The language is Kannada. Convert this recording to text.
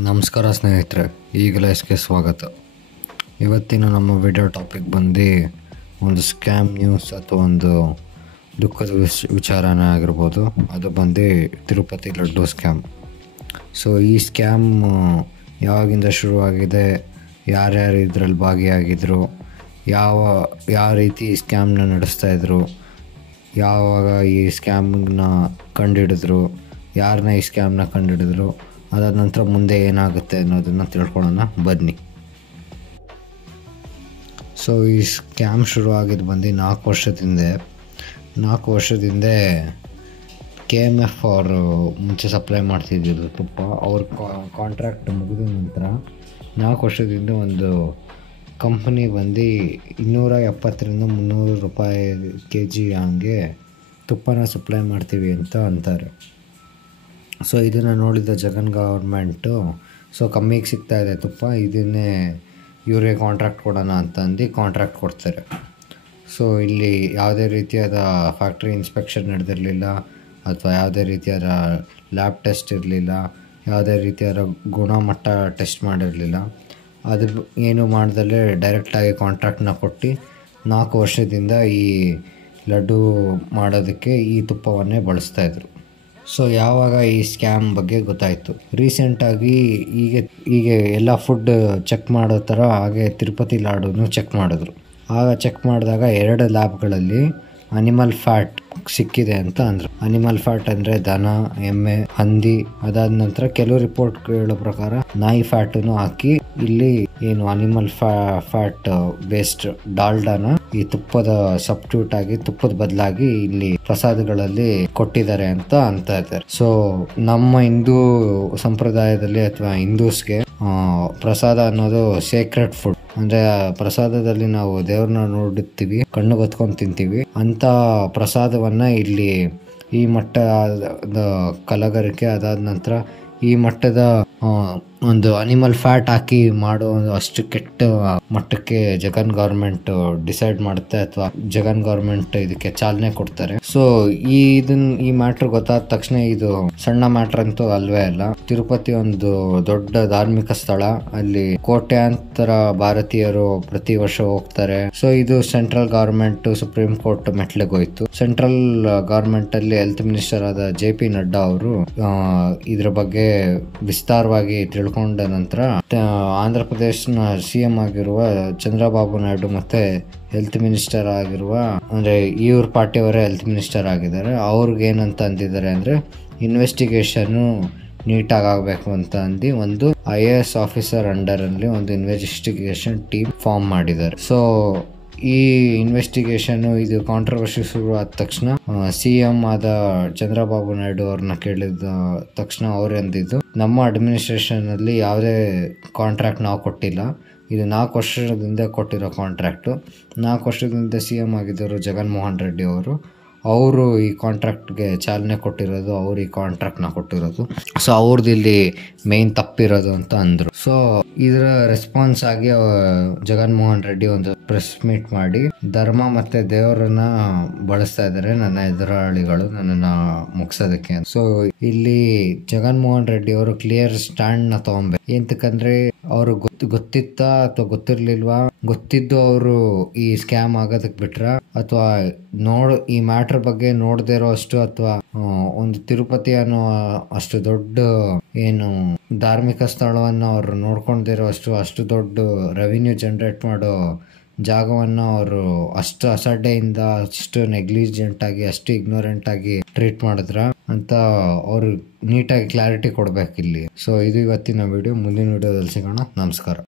ನಮಸ್ಕಾರ ಸ್ನೇಹಿತರೆ, ಈಗಲೇ ಸ್ವಾಗತ. ಇವತ್ತಿನ ನಮ್ಮ ವಿಡಿಯೋ ಟಾಪಿಕ್ ಬಂದು ಒಂದು ಸ್ಕ್ಯಾಮ್ ನ್ಯೂಸ್ ಅಥವಾ ಒಂದು ದುಃಖದ ವಿಚಾರನೇ ಆಗಿರ್ಬೋದು. ಅದು ಬಂದು ತಿರುಪತಿ ಲಡ್ಡು ಸ್ಕ್ಯಾಮ್. ಸೊ ಈ ಸ್ಕ್ಯಾಮ್ ಯಾವಾಗಿಂದ ಶುರುವಾಗಿದೆ, ಯಾರ್ಯಾರು ಇದರಲ್ಲಿ ಭಾಗಿಯಾಗಿದ್ದರು, ಯಾವ ರೀತಿ ಈ ಸ್ಕ್ಯಾಮ್ನ ನಡೆಸ್ತಾಯಿದ್ರು, ಯಾವಾಗ ಈ ಸ್ಕ್ಯಾಮ್ನ ಕಂಡುಹಿಡಿದ್ರು, ಯಾರನ್ನ ಈ ಸ್ಕ್ಯಾಮ್ನ ಕಂಡುಹಿಡಿದ್ರು, ಅದಾದ ನಂತರ ಮುಂದೆ ಏನಾಗುತ್ತೆ ಅನ್ನೋದನ್ನು ತಿಳ್ಕೊಳ್ಳೋಣ ಬನ್ನಿ. ಸೊ ಈ ಸ್ಕ್ಯಾಮ್ ಶುರುವಾಗಿದ್ದು ಬಂದು 4 ವರ್ಷದಿಂದ KMF ಅವರು ಮುಂಚೆ ಸಪ್ಲೈ ಮಾಡ್ತಿದ್ದಿದ್ದು ತುಪ್ಪ. ಅವ್ರ ಕಾಂಟ್ರಾಕ್ಟ್ ಮುಗಿದ ನಂತರ 4 ವರ್ಷದಿಂದ ಒಂದು ಕಂಪನಿ ಬಂದು 270-300 ರೂಪಾಯಿ kg ಹಂಗೆ ತುಪ್ಪನ ಸಪ್ಲೈ ಮಾಡ್ತೀವಿ ಅಂತ ಅಂತಾರೆ. ಸೊ ಇದನ್ನು ನೋಡಿದ ಜಗನ್ ಗೌರ್ಮೆಂಟು ಕಮ್ಮಿಗೆ ಸಿಗ್ತಾಯಿದೆ ತುಪ್ಪ, ಇದನ್ನೇ ಇವರೇ ಕಾಂಟ್ರಾಕ್ಟ್ ಕೊಡೋಣ ಅಂತಂದು ಕಾಂಟ್ರಾಕ್ಟ್ ಕೊಡ್ತಾರೆ. ಸೊ ಇಲ್ಲಿ ಯಾವುದೇ ರೀತಿಯಾದ ಫ್ಯಾಕ್ಟ್ರಿ ಇನ್ಸ್ಪೆಕ್ಷನ್ ನಡೆದಿರಲಿಲ್ಲ, ಅಥವಾ ಯಾವುದೇ ರೀತಿಯಾದ ಲ್ಯಾಬ್ ಟೆಸ್ಟ್ ಇರಲಿಲ್ಲ, ಯಾವುದೇ ರೀತಿಯಾದ ಗುಣಮಟ್ಟ ಟೆಸ್ಟ್ ಮಾಡಿರಲಿಲ್ಲ. ಅದು ಏನು ಮಾಡ್ದಲ್ಲೇ ಡೈರೆಕ್ಟಾಗಿ ಕಾಂಟ್ರಾಕ್ಟ್ನ ಕೊಟ್ಟು 4 ವರ್ಷದಿಂದ ಈ ಲಡ್ಡು ಮಾಡೋದಕ್ಕೆ ಈ ತುಪ್ಪವನ್ನೇ ಬಳಸ್ತಾಯಿದ್ರು. ಸೊ ಯಾವಾಗ ಈ ಸ್ಕ್ಯಾಮ್ ಬಗ್ಗೆ ಗೊತ್ತಾಯಿತು, ರೀಸೆಂಟಾಗಿ ಈಗ ಎಲ್ಲ ಫುಡ್ ಚೆಕ್ ಮಾಡೋ ಥರ ಹಾಗೆ ತಿರುಪತಿ ಲಾಡೂನು ಚೆಕ್ ಮಾಡಿದ್ರು. ಆಗ ಚೆಕ್ ಮಾಡಿದಾಗ 2 ಲ್ಯಾಬ್ಗಳಲ್ಲಿ ಅನಿಮಲ್ ಫ್ಯಾಟ್ ಸಿಕ್ಕಿದೆ ಅಂತ ಅಂದರು. ಅನಿಮಲ್ ಫ್ಯಾಟ್ ಅಂದರೆ ದನ, ಎಮ್ಮೆ, ಹಂದಿ. ಅದಾದ ನಂತರ ಕೆಲವು ರಿಪೋರ್ಟ್ಗಳ ಪ್ರಕಾರ ನಾಯಿ ಫ್ಯಾಟನ್ನು ಹಾಕಿ ಇಲ್ಲಿ ಏನು ಅನಿಮಲ್ ಫ್ಯಾಟ್ ಬೇಸ್ಡ್ ಡಾಲ್ಡಾನ ಈ ತುಪ್ಪದ ಸಬ್ಸ್ಟಿಟ್ಯೂಟ್ ಆಗಿ, ತುಪ್ಪದ ಬದಲಾಗಿ ಇಲ್ಲಿ ಪ್ರಸಾದಗಳಲ್ಲಿ ಕೊಟ್ಟಿದ್ದಾರೆ ಅಂತ ಇದ್ದಾರೆ. ಸೊ ನಮ್ಮ ಹಿಂದೂ ಸಂಪ್ರದಾಯದಲ್ಲಿ ಅಥವಾ ಹಿಂದೂಸ್ಗೆ ಪ್ರಸಾದ ಅನ್ನೋದು ಸೇಕ್ರೆಡ್ ಫುಡ್. ಅಂದರೆ ಪ್ರಸಾದದಲ್ಲಿ ನಾವು ದೇವ್ರನ್ನ ನೋಡುತ್ತೀವಿ, ಕಣ್ಣು ಹೊತ್ಕೊಂಡು ತಿಂತೀವಿ. ಅಂಥ ಪ್ರಸಾದವನ್ನು ಇಲ್ಲಿ ಈ ಮಟ್ಟದ ಕಲಗರಿಕೆ, ಅದಾದ ನಂತರ ಈ ಮಟ್ಟದ ಒಂದು ಅನಿಮಲ್ ಫ್ಯಾಟ್ ಹಾಕಿ ಮಾಡೋ ಅಷ್ಟು ಕೆಟ್ಟ ಮಟ್ಟಕ್ಕೆ ಜಗನ್ ಗೌರ್ಮೆಂಟ್ ಡಿಸೈಡ್ ಮಾಡುತ್ತೆ, ಅಥವಾ ಜಗನ್ ಗೌರ್ಮೆಂಟ್ ಇದಕ್ಕೆ ಚಾಲನೆ ಕೊಡ್ತಾರೆ. ಸೊ ಈ ಮ್ಯಾಟ್ರ್ ಗೊತ್ತಾದ ತಕ್ಷಣ ಇದು ಸಣ್ಣ ಮ್ಯಾಟ್ರ್ ಅಂತೂ ಅಲ್ವೇ ಅಲ್ಲ. ತಿರುಪತಿ ಒಂದು ದೊಡ್ಡ ಧಾರ್ಮಿಕ ಸ್ಥಳ, ಅಲ್ಲಿ ಕೋಟ್ಯಾಂತರ ಭಾರತೀಯರು ಪ್ರತಿ ವರ್ಷ ಹೋಗ್ತಾರೆ. ಸೊ ಇದು ಸೆಂಟ್ರಲ್ ಗೌರ್ಮೆಂಟ್ ಸುಪ್ರೀಂ ಕೋರ್ಟ್ ಮೆಟ್ಲಿಗೆ ಹೋಯ್ತು. ಸೆಂಟ್ರಲ್ ಗೌರ್ಮೆಂಟ್ ಅಲ್ಲಿ ಹೆಲ್ತ್ ಮಿನಿಸ್ಟರ್ ಆದ JP ನಡ್ಡಾ ಅವರು ಇದ್ರ ಬಗ್ಗೆ ವಿಸ್ತಾರವಾಗಿ ತಿಳ್ಕೊಂಡ ನಂತರ ಆಂಧ್ರ ಪ್ರದೇಶನ CM ಆಗಿರುವ ಚಂದ್ರಬಾಬು ನಾಯ್ಡು ಮತ್ತೆ ಹೆಲ್ತ್ ಮಿನಿಸ್ಟರ್ ಆಗಿರುವ, ಅಂದ್ರೆ ಇವ್ರ ಪಾರ್ಟಿಯವರೇ ಹೆಲ್ತ್ ಮಿನಿಸ್ಟರ್ ಆಗಿದ್ದಾರೆ, ಅವ್ರಿಗೆ ಏನಂತ ಅಂದಿದ್ದಾರೆ ಅಂದ್ರೆ ಇನ್ವೆಸ್ಟಿಗೇಷನ್ ನೀಟಾಗಿ ಆಗಬೇಕು ಅಂತ ಅಂದು ಒಂದು IAS ಆಫೀಸರ್ ಅಂಡರ್ ಅಲ್ಲಿ ಒಂದು ಇನ್ವೆಸ್ಟಿಗೇಷನ್ ಟೀಮ್ ಫಾರ್ಮ್ ಮಾಡಿದ್ದಾರೆ. ಸೊ ಈ ಇನ್ವೆಸ್ಟಿಗೇಷನ್ ಇದು ಕಾಂಟ್ರವರ್ಸಿ ಶುರು ಆದ ತಕ್ಷಣ CM ಆದ ಚಂದ್ರಬಾಬು ನಾಯ್ಡು ಅವ್ರನ್ನ ಕೇಳಿದ ತಕ್ಷಣ ಅವ್ರು ಅಂದಿದ್ದು, ನಮ್ಮ ಅಡ್ಮಿನಿಸ್ಟ್ರೇಷನ್ ಅಲ್ಲಿ ಯಾವುದೇ ಕಾಂಟ್ರಾಕ್ಟ್ ನಾವು ಕೊಟ್ಟಿಲ್ಲ, ಇದು 4 ವರ್ಷದಿಂದ ಕೊಟ್ಟಿರೋ ಕಾಂಟ್ರಾಕ್ಟು. 4 ವರ್ಷದಿಂದ CM ಆಗಿದ್ದರು ಜಗನ್ಮೋಹನ್ ರೆಡ್ಡಿ ಅವರು ಈ ಕಾಂಟ್ರಾಕ್ಟ್ಗೆ ಚಾಲನೆ ಕೊಟ್ಟಿರೋದು, ಅವ್ರು ಈ ಕಾಂಟ್ರಾಕ್ಟ್ನ ಕೊಟ್ಟಿರೋದು. ಸೊ ಅವ್ರದ್ದು ಇಲ್ಲಿ ಮೇನ್ ತಪ್ಪಿರೋದು ಅಂತ ಅಂದರು. ಸೊ ಇದರ ರೆಸ್ಪಾನ್ಸ್ ಆಗಿ ಜಗನ್ಮೋಹನ್ ರೆಡ್ಡಿ ಒಂದು ಪ್ರೆಸ್ ಮೀಟ್ ಮಾಡಿ ಧರ್ಮ ಮತ್ತೆ ದೇವರನ್ನ ಬಳಸ್ತಾ ಇದ್ದಾರೆ ನನ್ನ ಎದುರಾಳಿಗಳು ನನ್ನನ್ನ ಮುಗ್ಸೋದಕ್ಕೆ. ಸೊ ಇಲ್ಲಿ ಜಗನ್ಮೋಹನ್ ರೆಡ್ಡಿ ಅವರು ಕ್ಲಿಯರ್ ಸ್ಟ್ಯಾಂಡ್ ನ ತಗೊಬೇಕು. ಎಂತಕಂದ್ರೆ ಅವರು ಗೊತ್ತಿತ್ತ ಅಥವಾ ಗೊತ್ತಿರ್ಲಿಲ್ವಾ, ಗೊತ್ತಿದ್ದು ಅವರು ಈ ಸ್ಕ್ಯಾಮ್ ಆಗೋದಕ್ಕೆ ಬಿಟ್ರ, ಅಥವಾ ಈ ಮ್ಯಾಟರ್ ಬಗ್ಗೆ ನೋಡದೇ ಇರೋ ಅಷ್ಟು, ಅಥವಾ ಒಂದು ತಿರುಪತಿ ಅನ್ನೋ ಅಷ್ಟು ದೊಡ್ಡ ಏನು ಧಾರ್ಮಿಕ ಸ್ಥಳವನ್ನು ಅವರು ನೋಡ್ಕೊಂಡಿರೋ ಅಷ್ಟು ದೊಡ್ಡ ರೆವಿನ್ಯೂ ಜನರೇಟ್ ಮಾಡೋ ಜಾಗವನ್ನು ಅವರು ಅಷ್ಟು ಅಸಡ್ಡೆಯಿಂದ, ಅಷ್ಟು ನೆಗ್ಲಿಜೆಂಟ್ ಆಗಿ, ಅಷ್ಟು ಇಗ್ನೋರೆಂಟ್ ಆಗಿ ಟ್ರೀಟ್ ಮಾಡಿದ್ರ ಅಂತ ಅವರು ನೀಟಾಗಿ ಕ್ಲಾರಿಟಿ ಕೊಡ್ಬೇಕು ಇಲ್ಲಿ. ಸೊ ಇದು ಇವತ್ತಿನ ವಿಡಿಯೋ. ಮುಂದಿನ ವಿಡಿಯೋದಲ್ಲಿ ಸಿಗೋಣ. ನಮಸ್ಕಾರ.